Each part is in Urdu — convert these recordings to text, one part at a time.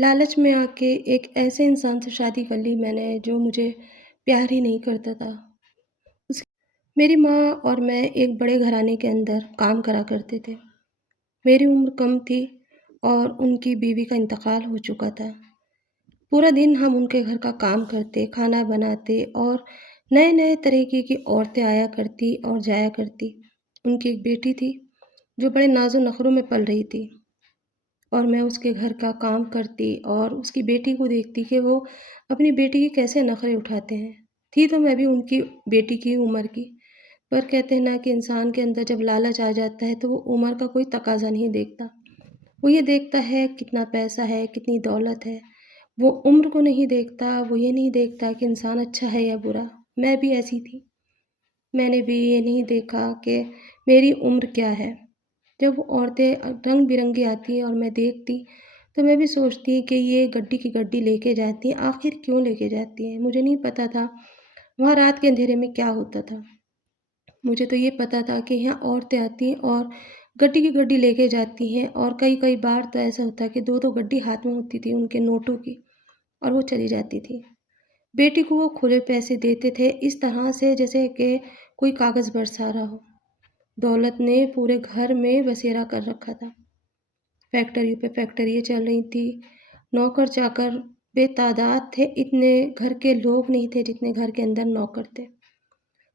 لالچ میں آ کے ایک ایسے انسان سے شادی کر لی میں نے جو مجھے پیار ہی نہیں کرتا تھا۔ اس میری ماں اور میں ایک بڑے گھرانے کے اندر کام کرا کرتے تھے۔ میری عمر کم تھی اور ان کی بیوی کا انتقال ہو چکا تھا۔ پورا دن ہم ان کے گھر کا کام کرتے، کھانا بناتے اور نئے نئے طریقے کی عورتیں آیا کرتی اور جایا کرتی۔ ان کی ایک بیٹی تھی جو بڑے ناز و نخروں میں پل رہی تھی اور میں اس کے گھر کا کام کرتی اور اس کی بیٹی کو دیکھتی کہ وہ اپنی بیٹی کے کیسے نخرے اٹھاتے ہیں۔ تھی تو میں بھی ان کی بیٹی کی عمر کی، پر کہتے ہیں نا کہ انسان کے اندر جب لالچ آ جاتا ہے تو وہ عمر کا کوئی تقاضا نہیں دیکھتا۔ وہ یہ دیکھتا ہے کتنا پیسہ ہے، کتنی دولت ہے۔ وہ عمر کو نہیں دیکھتا، وہ یہ نہیں دیکھتا کہ انسان اچھا ہے یا برا۔ میں بھی ایسی تھی۔ میں نے بھی یہ نہیں دیکھا کہ میری عمر کیا ہے۔ جب وہ عورتیں رنگ برنگی آتی ہیں اور میں دیکھتی تو میں بھی سوچتی کہ یہ گڈی کی گڈی لے کے جاتی ہیں، آخر کیوں لے کے جاتی ہیں؟ مجھے نہیں پتہ تھا وہاں رات کے اندھیرے میں کیا ہوتا تھا۔ مجھے تو یہ پتہ تھا کہ یہاں عورتیں آتی ہیں اور گڈی کی گڈی لے کے جاتی ہیں، اور کئی بار تو ایسا ہوتا ہے کہ دو گڈی ہاتھ میں ہوتی تھی ان کے نوٹوں کی اور وہ چلی جاتی تھی۔ بیٹی کو وہ کھلے پیسے دیتے تھے اس طرح سے جیسے کہ کوئی کاغذ برسا رہا ہو۔ دولت نے پورے گھر میں بسیرا کر رکھا تھا۔ فیکٹری پہ فیکٹریاں چل رہی تھی، نوکر چاکر بے تعداد تھے، اتنے گھر کے لوگ نہیں تھے جتنے گھر کے اندر نوکر تھے۔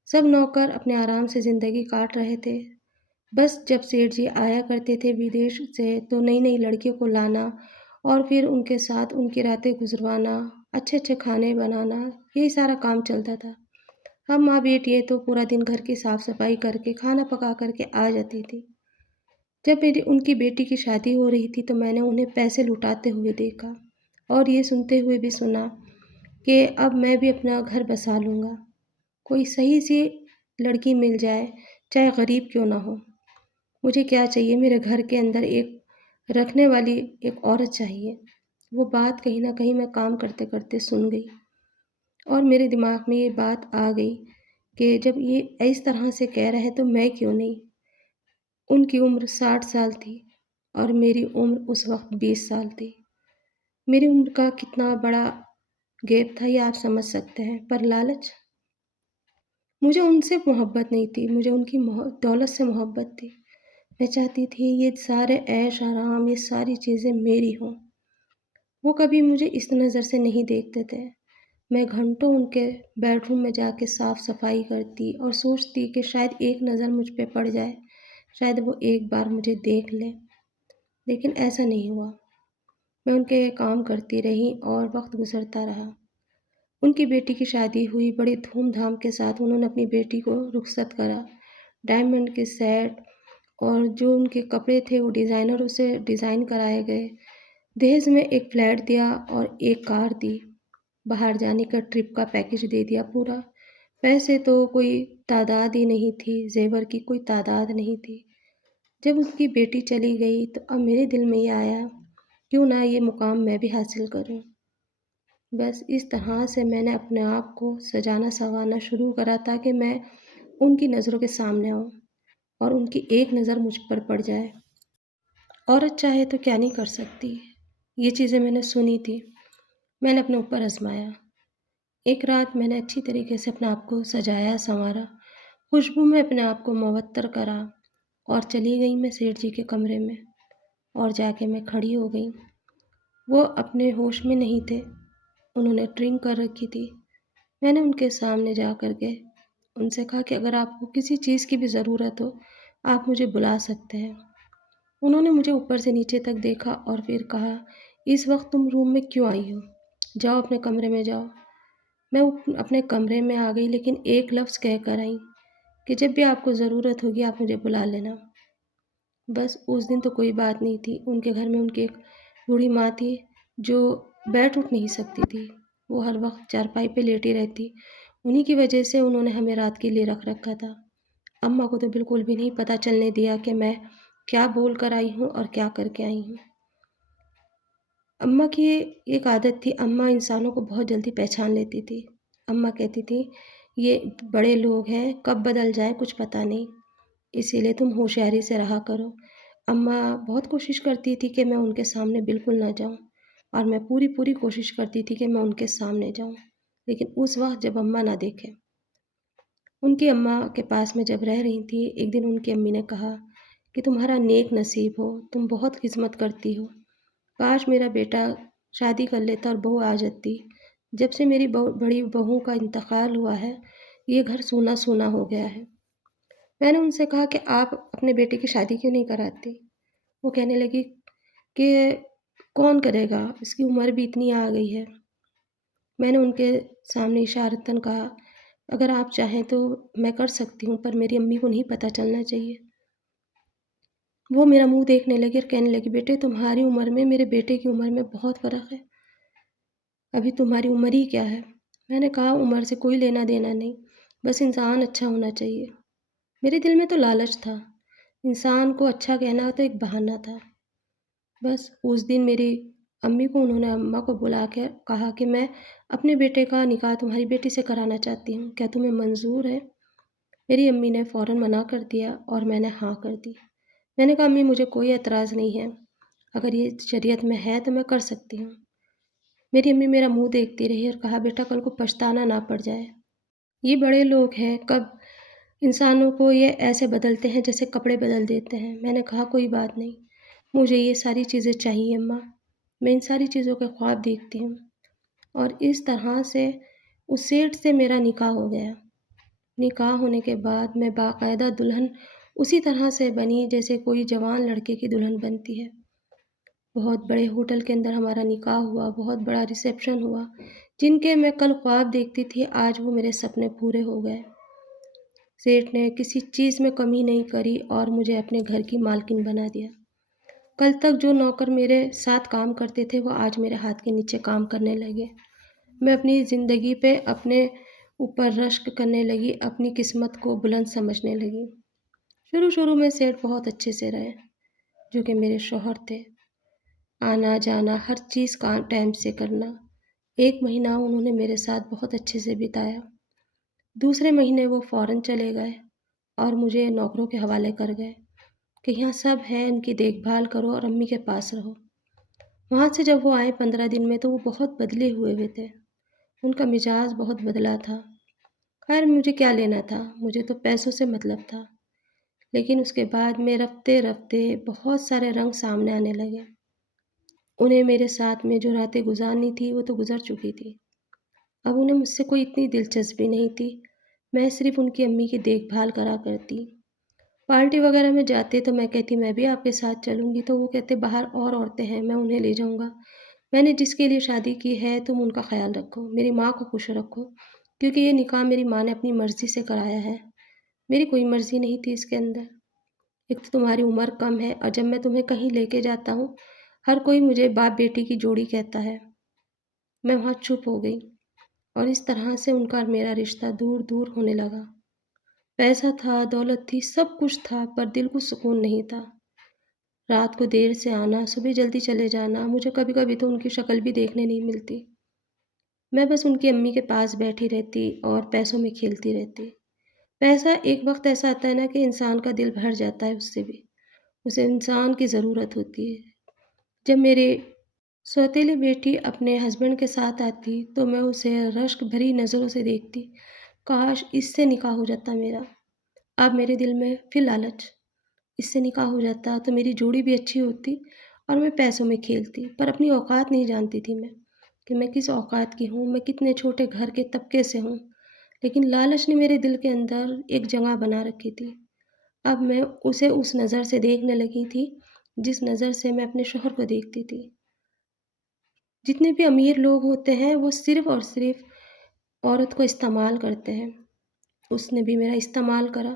سب نوکر اپنے آرام سے زندگی کاٹ رہے تھے۔ بس جب سیٹھ جی آیا کرتے تھے ودیش سے تو نئی نئی لڑکیوں کو لانا اور پھر ان کے ساتھ ان کی راتیں گزروانا، اچھے اچھے کھانے بنانا، یہی سارا کام چلتا تھا۔ ہم ماں بیٹیاں تو پورا دن گھر کی صاف صفائی کر کے کھانا پکا کر کے آ جاتی تھی۔ جب ان کی بیٹی کی شادی ہو رہی تھی تو میں نے انہیں پیسے لٹاتے ہوئے دیکھا اور یہ سنتے ہوئے بھی سنا کہ اب میں بھی اپنا گھر بسا لوں گا۔ کوئی صحیح سی لڑکی مل جائے، چاہے غریب کیوں نہ ہو۔ مجھے کیا چاہیے؟ میرے گھر کے اندر ایک رکھنے والی ایک عورت چاہیے۔ وہ بات کہیں نہ کہیں میں کام کرتے کرتے سن گئی اور میرے دماغ میں یہ بات آ گئی کہ جب یہ اس طرح سے کہہ رہے ہیں تو میں کیوں نہیں۔ ان کی عمر 60 سال تھی اور میری عمر اس وقت 20 سال تھی۔ میری عمر کا کتنا بڑا گیپ تھا یہ آپ سمجھ سکتے ہیں، پر لالچ۔ مجھے ان سے محبت نہیں تھی، مجھے ان کی دولت سے محبت تھی۔ میں چاہتی تھی یہ سارے عیش آرام، یہ ساری چیزیں میری ہوں۔ وہ کبھی مجھے اس نظر سے نہیں دیکھتے تھے۔ میں گھنٹوں ان کے بیڈ روم میں جا کے صاف صفائی کرتی اور سوچتی کہ شاید ایک نظر مجھ پہ پڑ جائے، شاید وہ ایک بار مجھے دیکھ لیں، لیکن ایسا نہیں ہوا۔ میں ان کے کام کرتی رہی اور وقت گزرتا رہا۔ ان کی بیٹی کی شادی ہوئی، بڑی دھوم دھام کے ساتھ انہوں نے اپنی بیٹی کو رخصت کرا۔ ڈائمنڈ کے سیٹ اور جو ان کے کپڑے تھے وہ ڈیزائنروں سے ڈیزائن کرائے گئے۔ دہیج میں ایک فلیٹ دیا اور ایک کار دی۔ باہر جانے کا ٹرپ کا پیکج دے دیا پورا۔ پیسے تو کوئی تعداد ہی نہیں تھی، زیور کی کوئی تعداد نہیں تھی۔ جب ان کی بیٹی چلی گئی تو اب میرے دل میں یہ آیا کیوں نہ یہ مقام میں بھی حاصل کروں۔ بس اس طرح سے میں نے اپنے آپ کو سجانا سنوارنا شروع کرا تاکہ میں ان کی نظروں کے سامنے آؤں اور ان کی ایک نظر مجھ پر پڑ جائے۔ عورت چاہے تو کیا نہیں کر سکتی، یہ چیزیں میں نے سنی تھی، میں نے اپنے اوپر آزمایا۔ ایک رات میں نے اچھی طریقے سے اپنے آپ کو سجایا سنوارا، خوشبو میں اپنے آپ کو معطر کرا اور چلی گئی میں سیٹھ جی کے کمرے میں اور جا کے میں کھڑی ہو گئی۔ وہ اپنے ہوش میں نہیں تھے، انہوں نے ڈرنک کر رکھی تھی۔ میں نے ان کے سامنے جا کر کے ان سے کہا کہ اگر آپ کو کسی چیز کی بھی ضرورت ہو آپ مجھے بلا سکتے ہیں۔ انہوں نے مجھے اوپر سے نیچے تک دیکھا اور پھر کہا اس وقت تم روم میں کیوں آئی ہو؟ جاؤ اپنے کمرے میں جاؤ۔ میں اپنے کمرے میں آ گئی لیکن ایک لفظ کہہ کر آئی کہ جب بھی آپ کو ضرورت ہوگی آپ مجھے بلا لینا۔ بس اس دن تو کوئی بات نہیں تھی۔ ان کے گھر میں ان کی ایک بوڑھی ماں تھی جو بیٹھ اٹھ نہیں سکتی تھی، وہ ہر وقت چارپائی پہ لیٹی رہتی۔ انہی کی وجہ سے انہوں نے ہمیں رات کے لیے رکھ رکھا تھا۔ اماں کو تو بالکل بھی نہیں پتہ چلنے دیا کہ میں کیا بول کر آئی ہوں اور کیا کر کے آئی ہوں۔ اماں کی ایک عادت تھی، اماں انسانوں کو بہت جلدی پہچان لیتی تھی۔ اماں کہتی تھی یہ بڑے لوگ ہیں، کب بدل جائیں کچھ پتہ نہیں، اسی لیے تم ہوشیاری سے رہا کرو۔ اماں بہت کوشش کرتی تھی کہ میں ان کے سامنے بالکل نہ جاؤں، اور میں پوری پوری کوشش کرتی تھی کہ میں ان کے سامنے جاؤں، لیکن اس وقت جب اماں نہ دیکھیں۔ ان کی اماں کے پاس میں جب رہ رہی تھی، ایک دن ان کی امی نے کہا کہ تمہارا نیک نصیب ہو، تم بہت خدمت کرتی ہو، کاش میرا بیٹا شادی کر لیتا اور بہو آ جاتی۔ جب سے میری بڑی بہو کا انتقال ہوا ہے، یہ گھر سونا سونا ہو گیا ہے۔ میں نے ان سے کہا کہ آپ اپنے بیٹے کی شادی کیوں نہیں کراتی؟ وہ کہنے لگی کہ کون کرے گا، اس کی عمر بھی اتنی آ گئی ہے۔ میں نے ان کے سامنے اشارتاً کہا اگر آپ چاہیں تو میں کر سکتی ہوں، پر میری امی کو نہیں پتہ چلنا چاہیے۔ وہ میرا منہ دیکھنے لگی اور کہنے لگی بیٹے تمہاری عمر میں میرے بیٹے کی عمر میں بہت فرق ہے، ابھی تمہاری عمر ہی کیا ہے؟ میں نے کہا عمر سے کوئی لینا دینا نہیں، بس انسان اچھا ہونا چاہیے۔ میرے دل میں تو لالچ تھا، انسان کو اچھا کہنا تو ایک بہانہ تھا۔ بس اس دن میری امی کو انہوں نے اماں کو بلا کے کہا کہ میں اپنے بیٹے کا نکاح تمہاری بیٹی سے کرانا چاہتی ہوں، کیا تمہیں منظور ہے؟ میری امی نے فوراً منع کر دیا اور میں نے ہاں کر دی۔ میں نے کہا امی مجھے کوئی اعتراض نہیں ہے، اگر یہ شریعت میں ہے تو میں کر سکتی ہوں۔ میری امی میرا منہ دیکھتی رہی اور کہا بیٹا کل کو پچھتانا نہ پڑ جائے، یہ بڑے لوگ ہیں، کب انسانوں کو یہ ایسے بدلتے ہیں جیسے کپڑے بدل دیتے ہیں۔ میں نے کہا کوئی بات نہیں، مجھے یہ ساری چیزیں چاہیے اماں، میں ان ساری چیزوں کے خواب دیکھتی ہوں۔ اور اس طرح سے اس سیٹھ سے میرا نکاح ہو گیا۔ نکاح ہونے کے بعد میں باقاعدہ دلہن اسی طرح سے بنی جیسے کوئی جوان لڑکے کی دلہن بنتی ہے۔ بہت بڑے ہوٹل کے اندر ہمارا نکاح ہوا، بہت بڑا ریسیپشن ہوا، جن کے میں کل خواب دیکھتی تھی آج وہ میرے سپنے پورے ہو گئے۔ سیٹھ نے کسی چیز میں کمی نہیں کری اور مجھے اپنے گھر کی مالکن بنا دیا۔ کل تک جو نوکر میرے ساتھ کام کرتے تھے وہ آج میرے ہاتھ کے نیچے کام کرنے لگے۔ میں اپنی زندگی پہ اپنے اوپر رشک کرنے لگی، اپنی قسمت کو بلند سمجھنے لگی۔ شروع میں سیٹھ بہت اچھے سے رہے، جو کہ میرے شوہر تھے، آنا جانا ہر چیز کا ٹائم سے کرنا۔ ایک مہینہ انہوں نے میرے ساتھ بہت اچھے سے بتایا، دوسرے مہینے وہ فوراً چلے گئے اور مجھے نوکروں کے حوالے کر گئے کہ یہاں سب ہے، ان کی دیکھ بھال کرو اور امی کے پاس رہو۔ وہاں سے جب وہ آئے 15 دن میں تو وہ بہت بدلے ہوئے تھے، ان کا مزاج بہت بدلا تھا۔ خیر مجھے کیا لینا تھا، مجھے تو پیسوں سے مطلب تھا، لیکن اس کے بعد میں رفتے رفتے بہت سارے رنگ سامنے آنے لگے۔ انہیں میرے ساتھ میں جو راتیں گزارنی تھی وہ تو گزر چکی تھی، اب انہیں مجھ سے کوئی اتنی دلچسپی نہیں تھی، میں صرف ان کی امی کی دیکھ بھال کرا کرتی۔ پارٹی وغیرہ میں جاتے تو میں کہتی میں بھی آپ کے ساتھ چلوں گی، تو وہ کہتے باہر اور عورتیں ہیں میں انہیں لے جاؤں گا، میں نے جس کے لیے شادی کی ہے تم ان کا خیال رکھو، میری ماں کو خوش رکھو، کیونکہ یہ نکاح میری ماں نے اپنی مرضی سے کرایا ہے، میری کوئی مرضی نہیں تھی اس کے اندر۔ ایک تو تمہاری عمر کم ہے اور جب میں تمہیں کہیں لے کے جاتا ہوں ہر کوئی مجھے باپ بیٹی کی جوڑی کہتا ہے۔ میں وہاں چپ ہو گئی اور اس طرح سے ان کا اور میرا رشتہ دور دور ہونے لگا۔ پیسہ تھا، دولت تھی، سب کچھ تھا، پر دل کو سکون نہیں تھا۔ رات کو دیر سے آنا، صبح جلدی چلے جانا، مجھے کبھی کبھی تو ان کی شکل بھی دیکھنے نہیں ملتی۔ میں بس ان کی امی کے پاس بیٹھی رہتی اور پیسوں میں کھیلتی رہتی۔ پیسہ ایک وقت ایسا آتا ہے نا کہ انسان کا دل بھر جاتا ہے اس سے بھی، اسے انسان کی ضرورت ہوتی ہے۔ جب میری سوتیلی بیٹی اپنے ہسبینڈ کے ساتھ آتی تو میں اسے رشک بھری نظروں سے دیکھتی، کاش اس سے نکاح ہو جاتا میرا۔ اب میرے دل میں پھر لالچ، اس سے نکاح ہو جاتا تو میری جوڑی بھی اچھی ہوتی اور میں پیسوں میں کھیلتی، پر اپنی اوقات نہیں جانتی تھی میں کہ میں کس اوقات کی ہوں، میں کتنے چھوٹے گھر کے طبقے سے ہوں، لیکن لالچ نے میرے دل کے اندر ایک جگہ بنا رکھی تھی۔ اب میں اسے اس نظر سے دیکھنے لگی تھی جس نظر سے میں اپنے شوہر کو دیکھتی تھی۔ جتنے بھی امیر لوگ ہوتے ہیں وہ صرف اور صرف عورت کو استعمال کرتے ہیں، اس نے بھی میرا استعمال کرا۔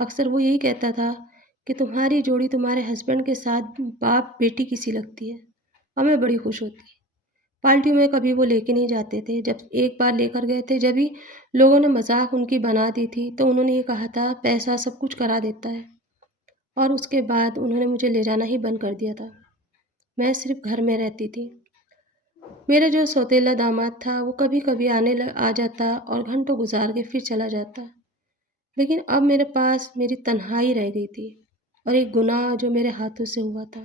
اکثر وہ یہی کہتا تھا کہ تمہاری جوڑی تمہارے ہسبینڈ کے ساتھ باپ بیٹی کی سی لگتی ہے، اور میں بڑی خوش ہوتی۔ پارٹی میں کبھی وہ لے کے نہیں جاتے تھے، جب ایک بار لے کر گئے تھے جب ہی لوگوں نے مذاق ان کی بنا دی تھی تو انہوں نے یہ کہا تھا پیسہ سب کچھ کرا دیتا ہے، اور اس کے بعد انہوں نے مجھے لے جانا ہی بند کر دیا تھا، میں صرف گھر میں رہتی تھی۔ میرا جو سوتیلا داماد تھا وہ کبھی کبھی آ جاتا اور گھنٹوں گزار کے پھر چلا جاتا، لیکن اب میرے پاس میری تنہائی رہ گئی تھی اور ایک گناہ جو میرے ہاتھوں سے ہوا تھا